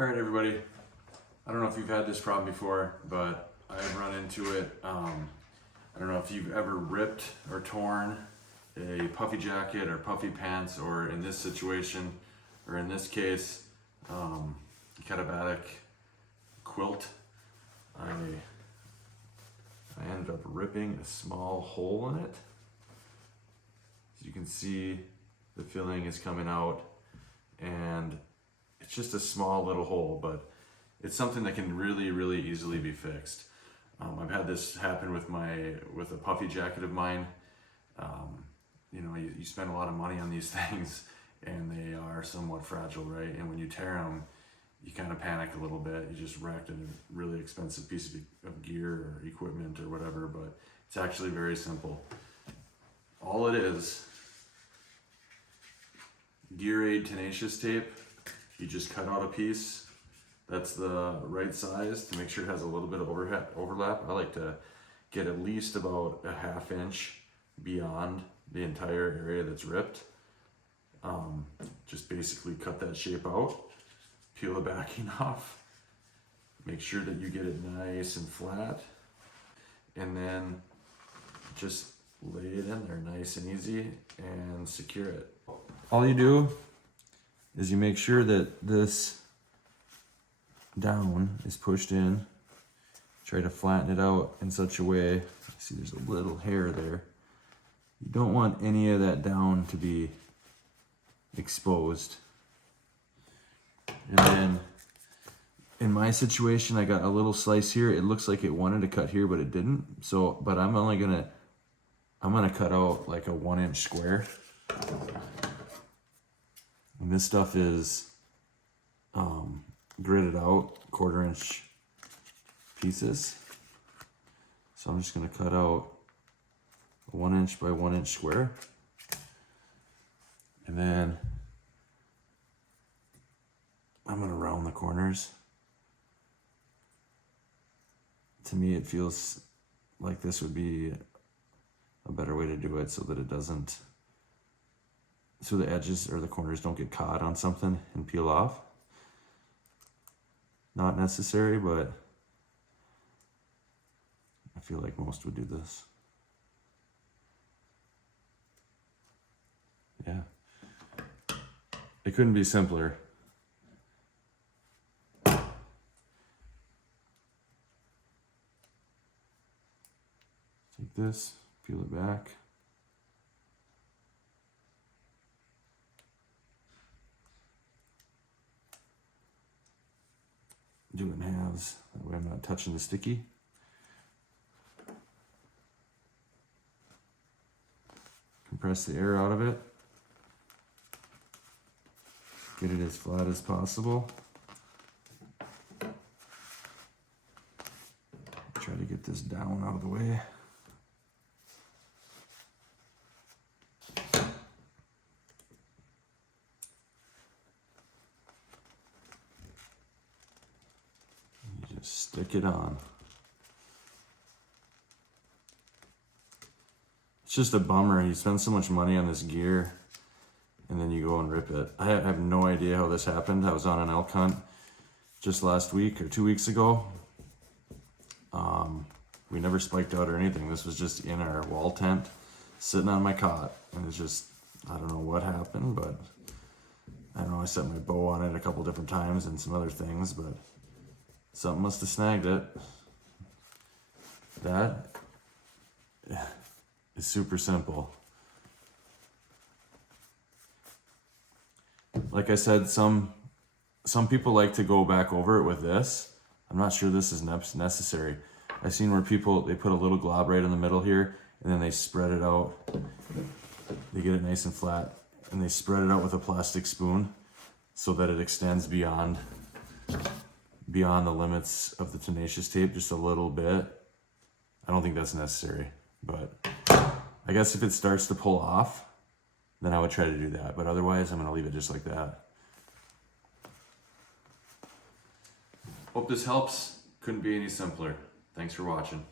All right, everybody. I don't know if you've had this problem before, but I've run into it. I don't know if you've ever ripped or torn a puffy jacket or puffy pants, or in this situation, or in this case, catabatic quilt. I ended up ripping a small hole in it. As you can see, the filling is coming out, and it's just a small little hole, but it's something that can really easily be fixed. I've had this happen with a puffy jacket of mine. You know, you spend a lot of money on these things, and they are somewhat fragile, right? And when you tear them, you kind of panic a little bit. You just wrecked a really expensive piece of gear or equipment or whatever, but it's actually very simple. All it is, gear aid tenacious tape. You just cut out a piece that's the right size to make sure it has a little bit of overlap. I like to get at least about a ½ inch beyond the entire area that's ripped. Just basically cut that shape out, peel the backing off, make sure that you get it nice and flat, and then just lay it in there nice and easy and secure it. All you do is you make sure that this down is pushed in. Try to flatten it out in such a way, see there's a little hair there. You don't want any of that down to be exposed. And then in my situation, I got a little slice here. It looks like it wanted to cut here, but it didn't. So, but I'm gonna cut out like a 1-inch square. And this stuff is gridded out 1/4 inch pieces. So I'm just gonna cut out a 1-inch by 1-inch square. And then I'm gonna round the corners. To me, it feels like this would be a better way to do it, so that it doesn't, so the edges or the corners don't get caught on something and peel off. Not necessary, but I feel like most would do this. Yeah. It couldn't be simpler. Take this, peel it back. Do it in halves, that way I'm not touching the sticky. Compress the air out of it. Get it as flat as possible. Try to get this down out of the way. Stick it on. It's just a bummer. You spend so much money on this gear and then you go and rip it. I have no idea how this happened. I was on an elk hunt just last week or 2 weeks ago. We never spiked out or anything. This was just in our wall tent, sitting on my cot. And it's just, I don't know what happened, but I don't know, I set my bow on it a couple different times and some other things, but something must have snagged it. That is super simple. Like I said, some people like to go back over it with this. I'm not sure this is necessary. I've seen where people, they put a little glob right in the middle here, and then they spread it out. They get it nice and flat, and they spread it out with a plastic spoon so that it extends beyond the limits of the tenacious tape just a little bit. I don't think that's necessary, but I guess if it starts to pull off, then I would try to do that. But otherwise, I'm gonna leave it just like that. Hope this helps. Couldn't be any simpler. Thanks for watching.